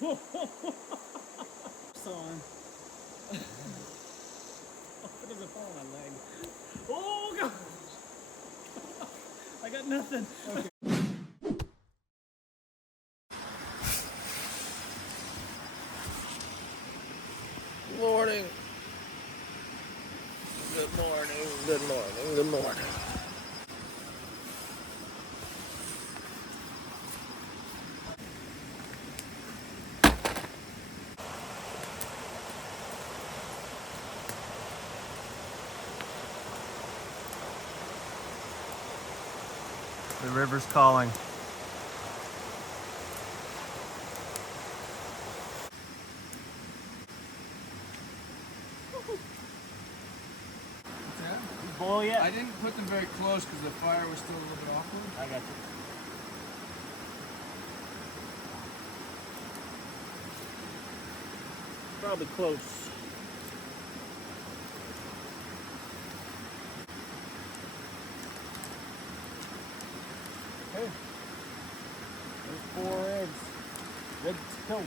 Son. It doesn't fall on my leg. Oh god! I got nothing. Okay. Morning. Good morning. Good morning. Good morning. The river's calling. Boy, yeah. I didn't put them very close because the fire was still a little bit awkward. I got you. Probably close. Okay. There's 4 eggs. Ready to go.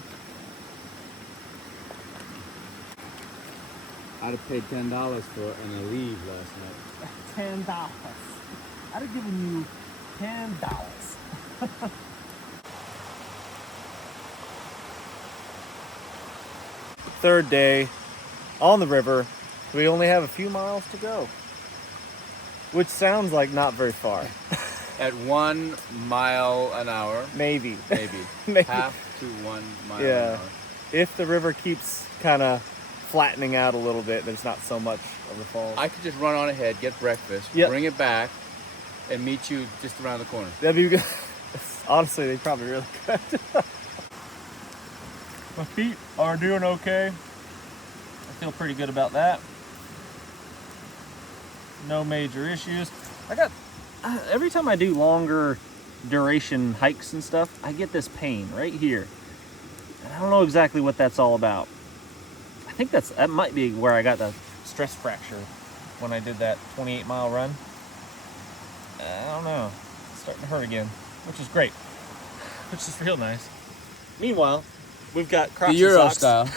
I'd have paid $10 for an Aleve last night. $10. I'd have given you $10. Third day on the river. We only have a few miles to go, which sounds like not very far. At 1 mile an hour. Maybe. Maybe. Maybe. Half to 1 mile Yeah. an hour. If the river keeps kind of flattening out a little bit, there's not so much of the falls. I could just run on ahead, get breakfast, Yep. bring it back, and meet you just around the corner. That'd be good. Honestly, they probably really could. My feet are doing okay. I feel pretty good about that. No major issues. I got, every time I do longer duration hikes and stuff, I get this pain right here. And I don't know exactly what that's all about. I think that might be where I got the stress fracture when I did that 28-mile run. I don't know. It's starting to hurt again, which is great. Which is real nice. Meanwhile, we've got Crocs The Euro and socks. style.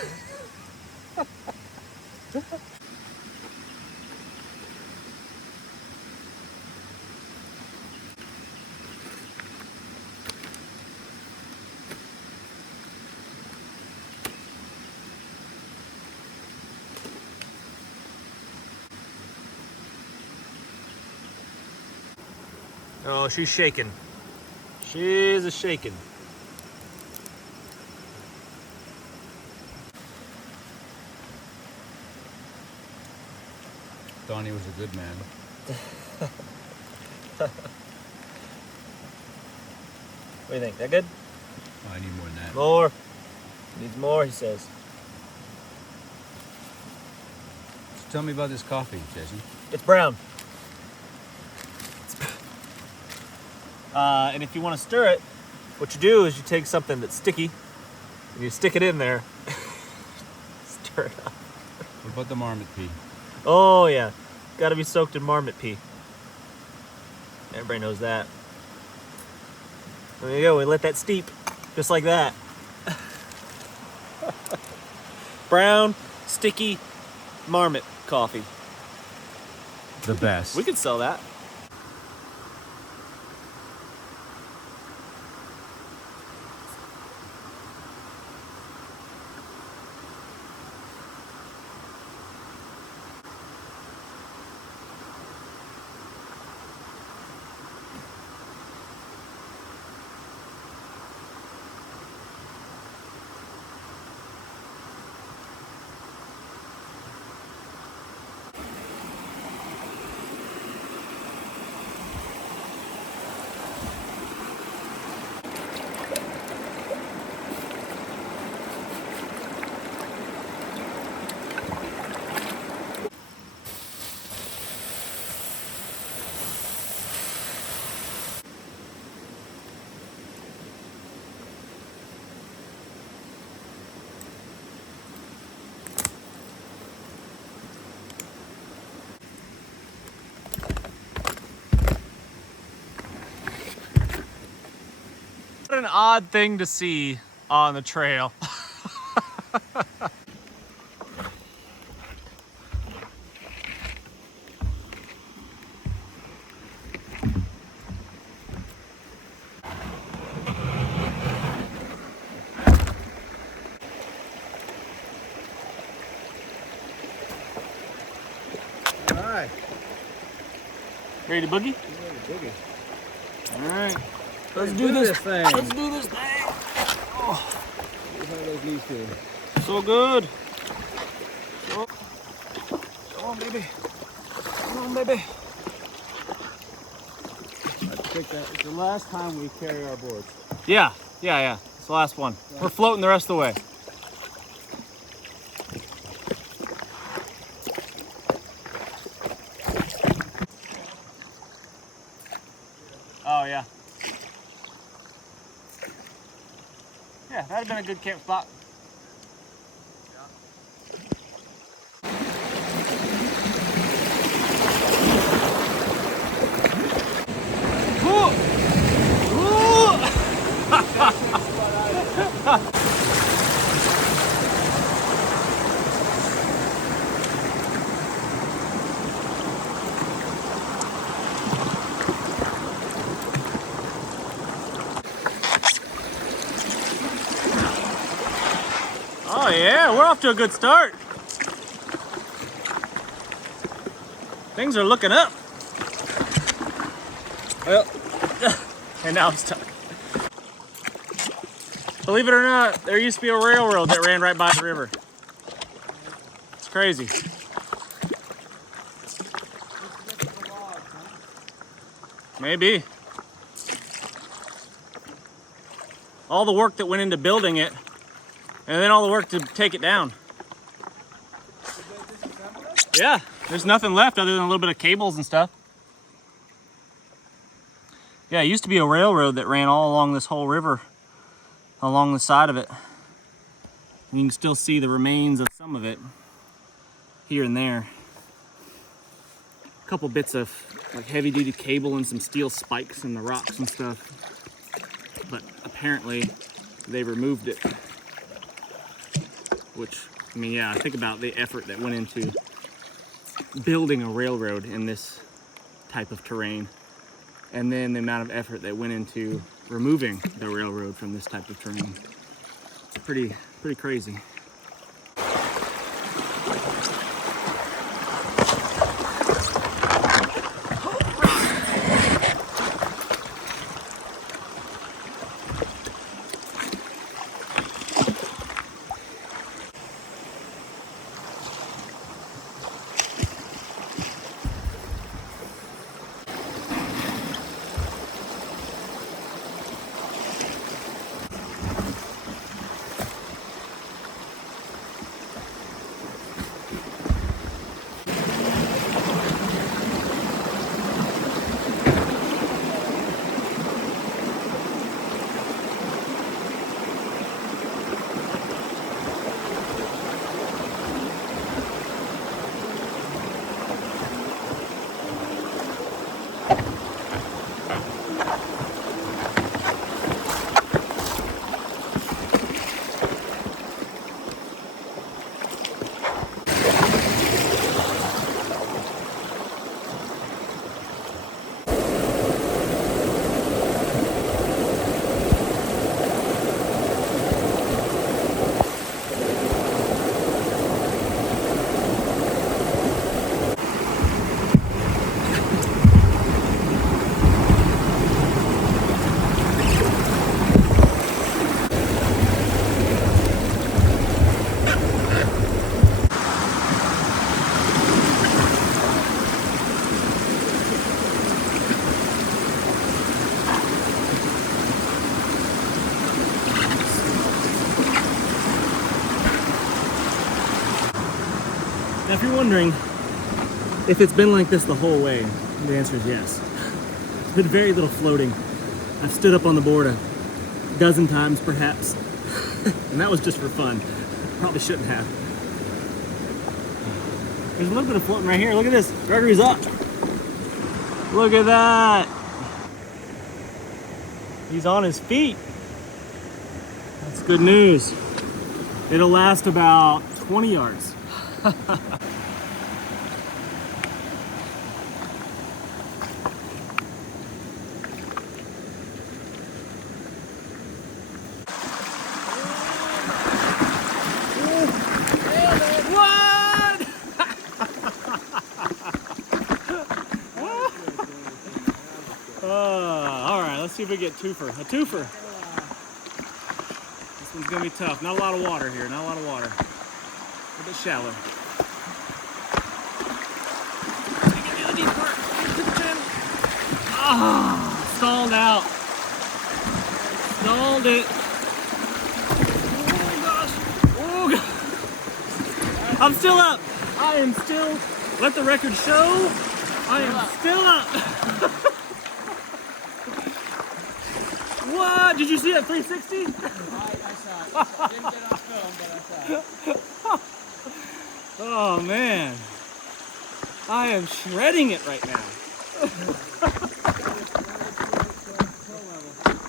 Oh, she's shaking. She's a shaking. Donnie was a good man. What do you think? That good? Oh, I need more than that. More. Needs more, he says. So tell me about this coffee, Jason. It's brown. And if you want to stir it, what you do is you take something that's sticky and you stick it in there. Stir it up. What about the marmot pea? Oh yeah, gotta be soaked in marmot pea. Everybody knows that. There you go, we let that steep, just like that. Brown, sticky, marmot coffee. The best. We could sell that. What an odd thing to see on the trail. Alright. Ready to boogie? Boogie. Alright. Let's do this thing. Let's do this thing. Oh. How those knees feel? So good. So. Come on, baby. Come on, baby. I think that it's the last time we carry our boards. Yeah. It's the last one. We're floating the rest of the way. Oh, yeah. Yeah, that'd have been a good camp spot. Oh yeah, we're off to a good start. Things are looking up. Well, and now I'm stuck. Believe it or not, there used to be a railroad that ran right by the river. It's crazy. Maybe. All the work that went into building it, and then all the work to take it down. Yeah, there's nothing left other than a little bit of cables and stuff. Yeah, it used to be a railroad that ran all along this whole river, along the side of it. You can still see the remains of some of it here and there. A couple bits of like heavy duty cable and some steel spikes in the rocks and stuff. But apparently they removed it. Which, I mean, yeah, think about the effort that went into building a railroad in this type of terrain, and then the amount of effort that went into removing the railroad from this type of terrain. It's pretty crazy. Now, if you're wondering if it's been like this the whole way, the answer is yes. There's been very little floating. I've stood up on the board a dozen times, perhaps, and that was just for fun. Probably shouldn't have. There's a little bit of floating right here. Look at this. Gregory's up. Look at that. He's on his feet. That's good news. It'll last about 20 yards. What? All right, let's see if we get a twofer. This one's gonna be tough. Not a lot of water here, not a lot of water. A bit shallow. Get me the deep part. Ah, stalled out. Stalled it. Oh gosh. Oh gosh. I'm still up. I am still, let the record show, I am still up. What? Did you see that 360? I saw it. I didn't get on film, but I saw it. Oh man, I am shredding it right now.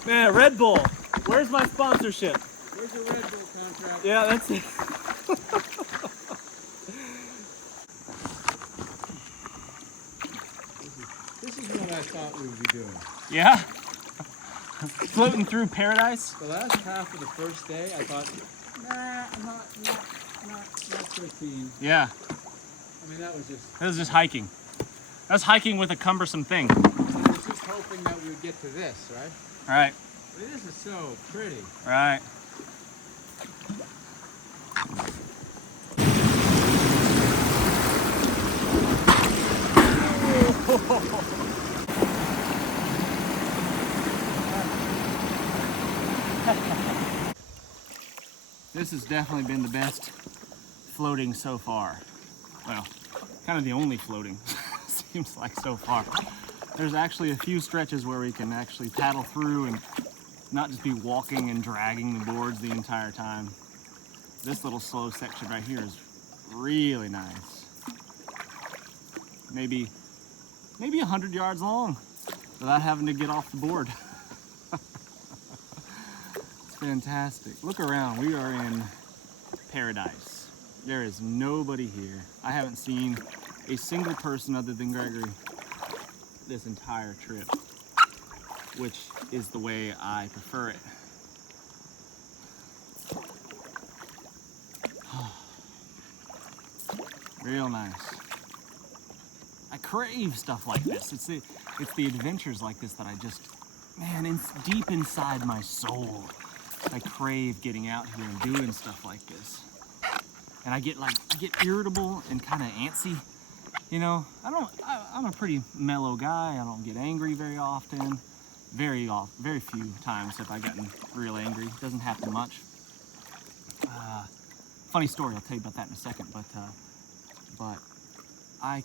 Man, Red Bull, where's my sponsorship? Where's your Red Bull contract? Yeah, that's it. This is what I thought we would be doing. Yeah? Floating through paradise? The last half of the first day, I thought, nah, I'm not so keen. Yeah, I mean, that was just hiking. That was hiking with a cumbersome thing. I was just hoping that we would get to this, right? All right, But this is so pretty. all right. This has definitely been the best floating so far. Well, kind of the only floating, seems like so far. There's actually a few stretches where we can actually paddle through and not just be walking and dragging the boards the entire time. This little slow section right here is really nice. Maybe 100 yards long without having to get off the board. It's fantastic. Look around, we are in paradise. There is nobody here. I haven't seen a single person other than Gregory this entire trip, which is the way I prefer it. Real nice. I crave stuff like this. It's the adventures like this that I just, man, deep inside my soul, I crave getting out here and doing stuff like this. And I get irritable and kind of antsy. You know, I'm a pretty mellow guy. I don't get angry very often. Very few times have I gotten real angry. Doesn't happen much. Funny story, I'll tell you about that in a second, but I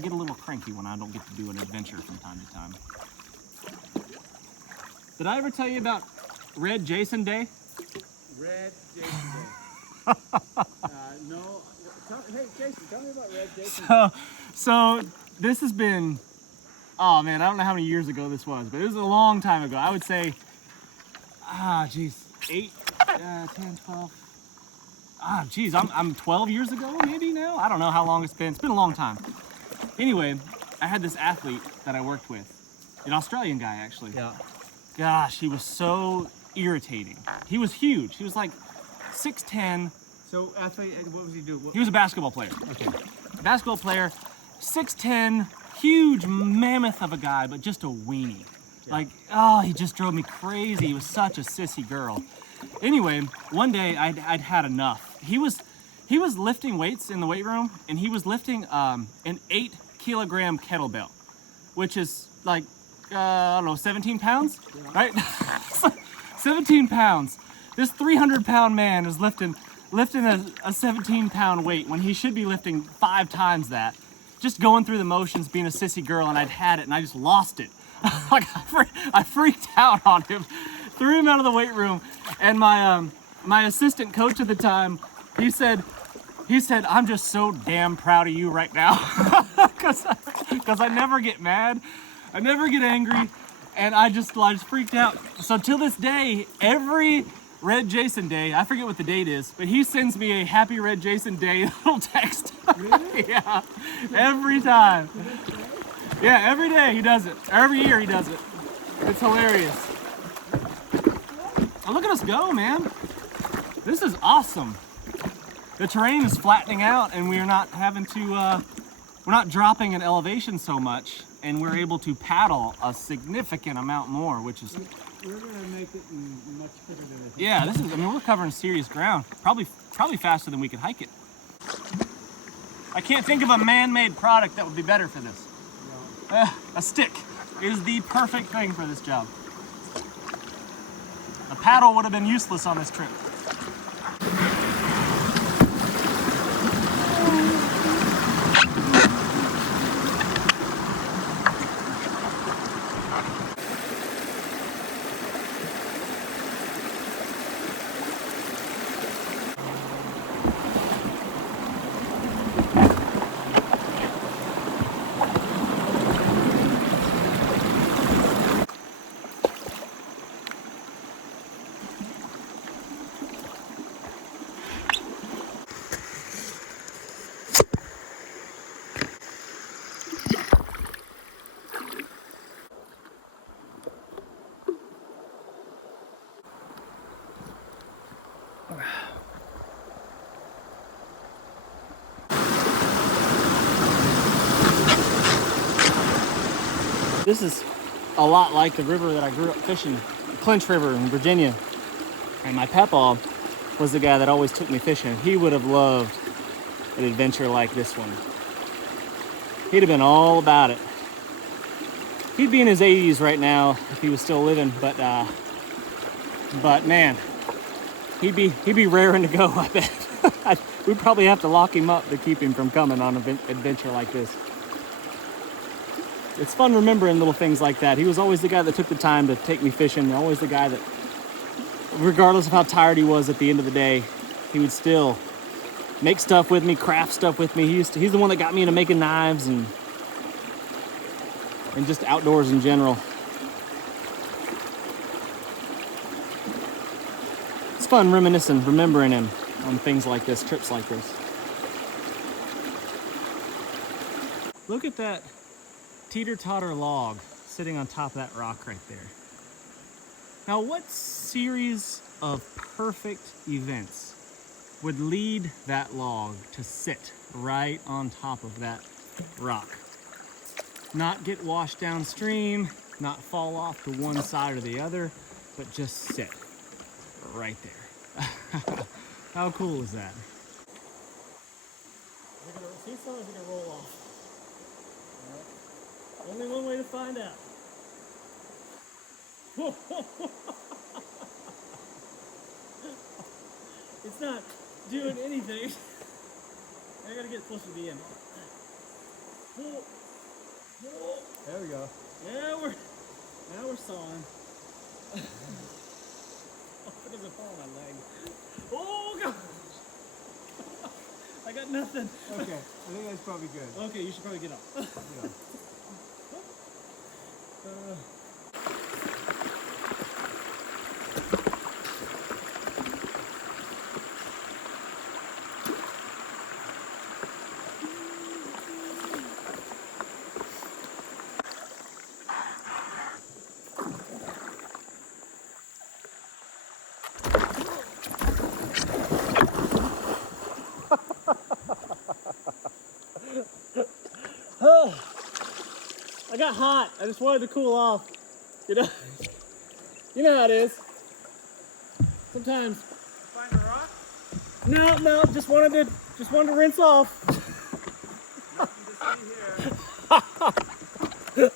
get a little cranky when I don't get to do an adventure from time to time. Did I ever tell you about Red Jason Day? Red Jason Day. No. Hey, Jason, tell me about Red Jason Day. So this has been, oh man, I don't know how many years ago this was, but it was a long time ago. I would say, 8, 10, 12. I'm 12 years ago maybe now? I don't know how long it's been. It's been a long time. Anyway, I had this athlete that I worked with, an Australian guy actually. Yeah. Gosh, he was so irritating. He was huge. He was like 6'10". So, athlete, what was he doing? He was a basketball player. Okay. Basketball player, 6'10", huge mammoth of a guy, but just a weenie. Yeah. Like, oh, he just drove me crazy. He was such a sissy girl. Anyway, one day I'd had enough. He was lifting weights in the weight room, and he was lifting an 8-kilogram kettlebell, which is like, I don't know, 17 pounds, right? 17 pounds. This 300-pound man is lifting a 17-pound weight when he should be lifting 5 times that. Just going through the motions, being a sissy girl, and I'd had it, and I just lost it. Like I freaked out on him, threw him out of the weight room, and my assistant coach at the time, he said, I'm just so damn proud of you right now, because I never get mad, I never get angry, and I just freaked out. So till this day, every Red Jason Day. I forget what the date is, but he sends me a happy Red Jason Day little text. Really? Yeah, every time. Yeah, every day he does it. Every year he does it. It's hilarious. Oh, look at us go, man. This is awesome. The terrain is flattening out and we're not having to, we're not dropping in elevation so much, and we're able to paddle a significant amount more, which is... We're gonna make it much quicker than I think. Yeah, this is, I mean, we're covering serious ground. Probably faster than we could hike it. I can't think of a man-made product that would be better for this. A stick is the perfect thing for this job. A paddle would have been useless on this trip. This is a lot like the river that I grew up fishing, Clinch River in Virginia. And my papaw was the guy that always took me fishing. He would have loved an adventure like this one. He'd have been all about it. He'd be in his 80s right now if he was still living, but man, he'd be raring to go, I bet. We'd probably have to lock him up to keep him from coming on an adventure like this. It's fun remembering little things like that. He was always the guy that took the time to take me fishing, always the guy that, regardless of how tired he was at the end of the day, he would still make stuff with me, craft stuff with me. He's the one that got me into making knives and just outdoors in general. It's fun reminiscing, remembering him on things like this, trips like this. Look at that teeter-totter log sitting on top of that rock right there. Now, what series of perfect events would lead that log to sit right on top of that rock? Not get washed downstream, not fall off to one side or the other, but just sit right there. How cool is that? See, sometimes it can roll off. Only one way to find out. It's not doing anything. I gotta get closer to the end. There we go. Yeah, now we're sawing. It doesn't fall on my leg. Oh god! I got nothing. Okay, I think that's probably good. Okay, you should probably get off. Yeah. I got hot. I just wanted to cool off. You know how it is. Sometimes. Find a rock? No, just wanted to rinse off. Nothing to see here.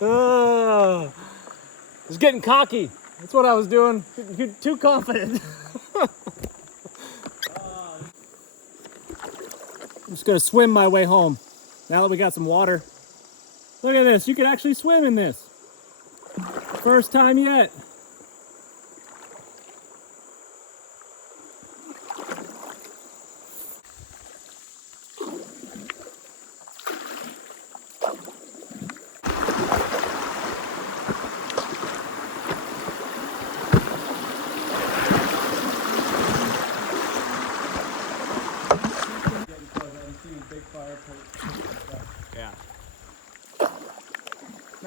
Oh, I was getting cocky. That's what I was doing. Getting too confident. I'm just gonna swim my way home. Now that we got some water. Look at this, you can actually swim in this. First time yet.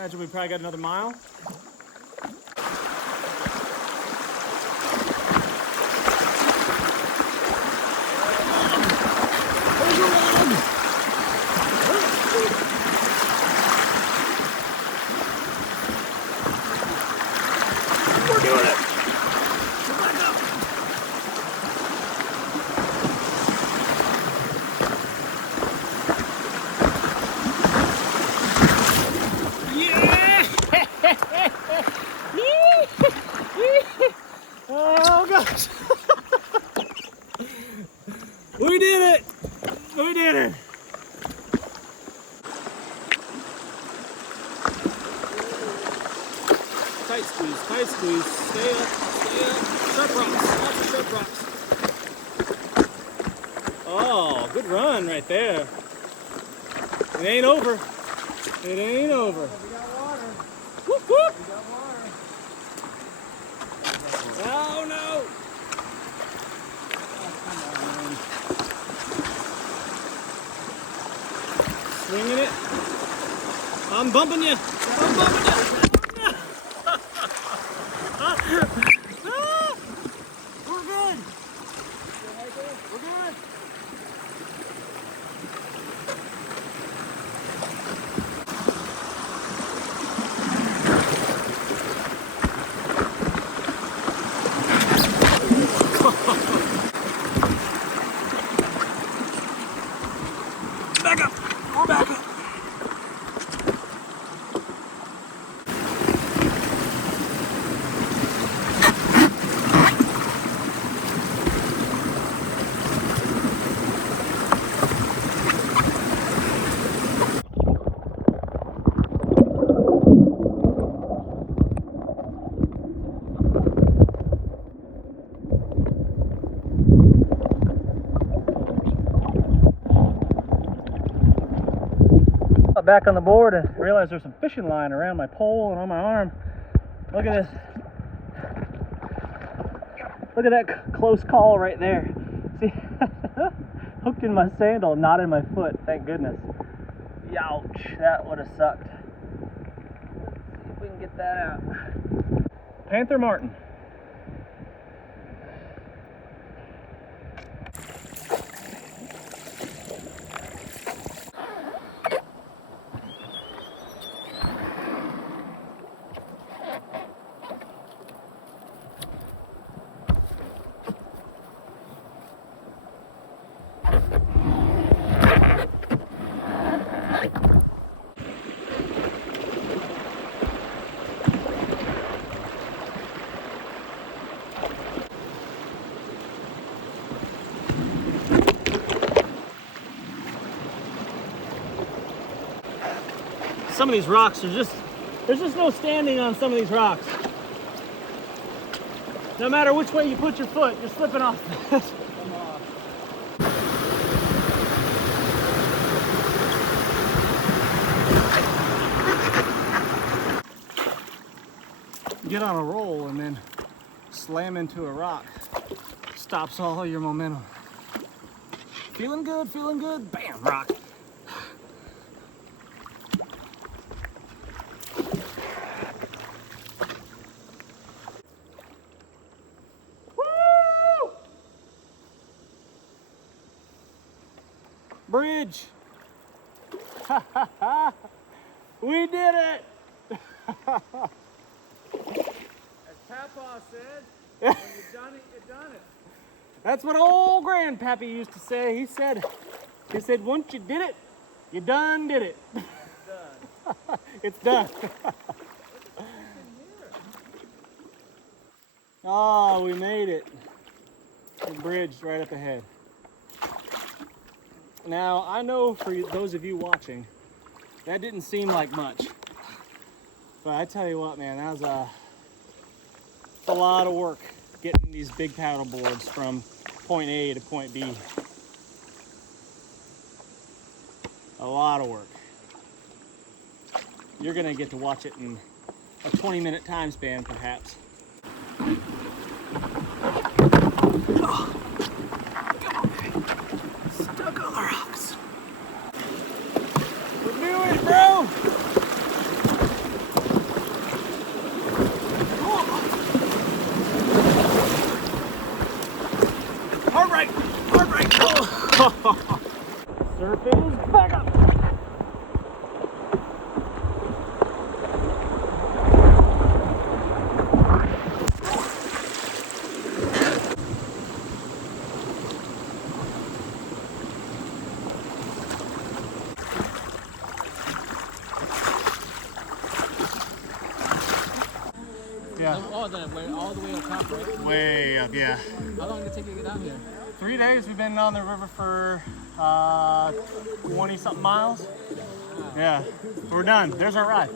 Imagine we probably got another mile. We're doing it. Oh gosh! We did it! We did it! Tight squeeze, tight squeeze. Stay up, stay up. Sharp rocks, lots of sharp rocks. Oh, good run right there. It ain't over. It ain't over. We got water. Whoop whoop! We got water. Oh no! Swinging it. I'm bumping you. I'm bumping you. We're good. We're good. Back up. We're back up. Back on the board and realized there's some fishing line around my pole and on my arm. Look at this. Look at that close call right there. See, hooked in my sandal, not in my foot. Thank goodness. Youch, that would have sucked. Let's see if we can get that out. Panther martin. Some of these rocks are there's just no standing on some of these rocks. No matter which way you put your foot, you're slipping off. Get on a roll and then slam into a rock. Stops all your momentum. Feeling good, bam, rock. Bridge. We did it. As Papa said, when you've done it, you've done it. That's what old Grandpappy used to say. He said, once you did it, you done did it. It's done. Oh, we made it. The bridge right up ahead. Now, I know for those of you watching, that didn't seem like much. But I tell you what, man, that was a lot of work getting these big paddle boards from point A to point B. A lot of work. You're gonna get to watch it in a 20-minute time span, perhaps. Oh. Stuck on the rocks. We're doing it, bro! we go. Surf is back up. Yeah. Oh, we're all the way up top, right? Way up, yeah. How long did it take you to get down here? 3 days. We've been on the river for 20 something miles. Yeah, we're done. There's our ride.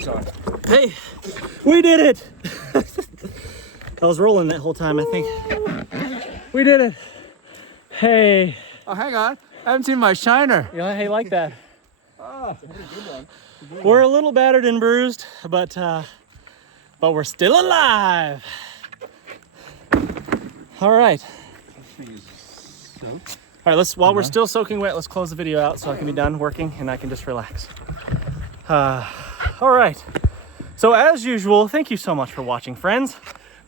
Sorry. Hey, we did it. I was rolling that whole time, I think. We did it. Hey. Oh, hang on. I haven't seen my shiner. Yeah, hey, like that. Oh. We're a little battered and bruised, but we're still alive. All right. All right, while we're still soaking wet, let's close the video out so I can be done working and I can just relax. All right. So as usual, thank you so much for watching, friends.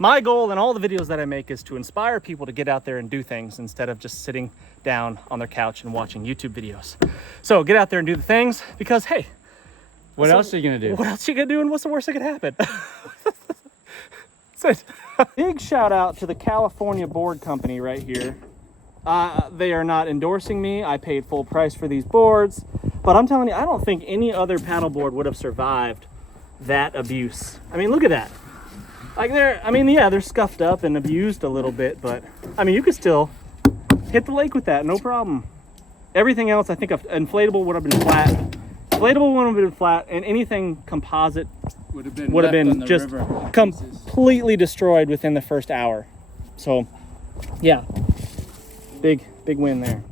My goal in all the videos that I make is to inspire people to get out there and do things instead of just sitting down on their couch and watching YouTube videos. So get out there and do the things because, hey, What else are you going to do? what else are you going to do and what's the worst that could happen? That's it. Big shout out to the California board company right here. They are not endorsing me. I paid full price for these boards, but I'm telling you, I don't think any other paddleboard would have survived that abuse. I mean, look at that. Like they're scuffed up and abused a little bit, but I mean, you could still hit the lake with that, no problem. Everything else, I think inflatable would have been flat. Inflatable would have been flat, and anything composite would have been just completely destroyed within the first hour. So, yeah, big win there.